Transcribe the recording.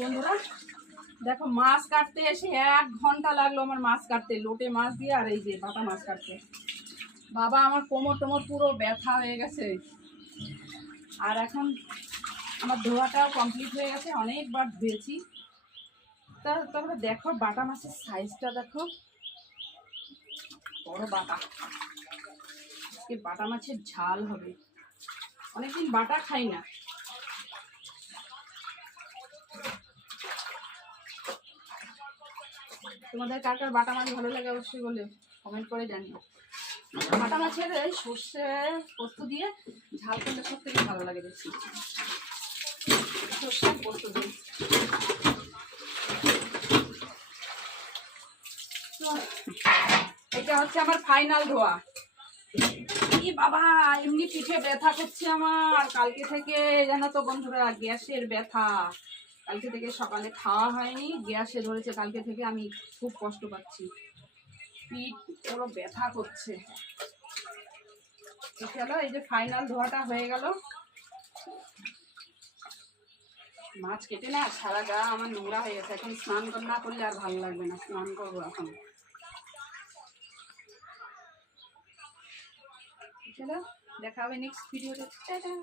বন্ধুরা দেখো, মাছ কাটতে এসে 1 ঘন্টা লাগলো আমার মাছ কাটতে, লোটে মাছ দিয়ে আর এই যে বাটা মাছ কাটতে। বাবা, আমার কোমর টোমর পুরো ব্যথা হয়ে গেছে। আর এখন আমার ধোয়াটাও কমপ্লিট হয়ে গেছে, অনেকবার ধুয়েছি। তারপরে দেখো বাটা মাছের সাইজটা দেখো, বড় বাটা। আজকে বাটা মাছের ঝাল হবে, অনেকদিন বাটা খাই না। তোমাদের কার কার বাটা মাছ ভালো লাগে অবশ্যই বলে কমেন্ট করে জানিও। বাটা মাছের সর্ষে পোস্ত দিয়ে ঝাল করলে সব থেকে ভালো লাগে বেশি, সর্ষে পোস্ত দিয়ে। এটা হচ্ছে আমার ফাইনাল ধোয়া। কি বাবা, এমনি পিঠে ব্যথা করছে আমার কালকে থেকে, জানো তো বন্ধুরা, গ্যাসের ব্যথা। কালকে থেকে সকালে খাওয়া হয়নি, গ্যাসে ধরেছে কালকে থেকে, আমি খুব কষ্ট পাচ্ছি, পিঠ পুরো ব্যথা করছে। চলো, এই যে ফাইনাল ধোয়াটা হয়ে গেল। মাছ কেটে না সারা গা আমার নোংরা হয়ে গেছে, এখন স্নান না করলে আর ভালো লাগবে না, স্নান করবো এখন। চলো, দেখা হবে নেক্সট ভিডিওতে। টাটা।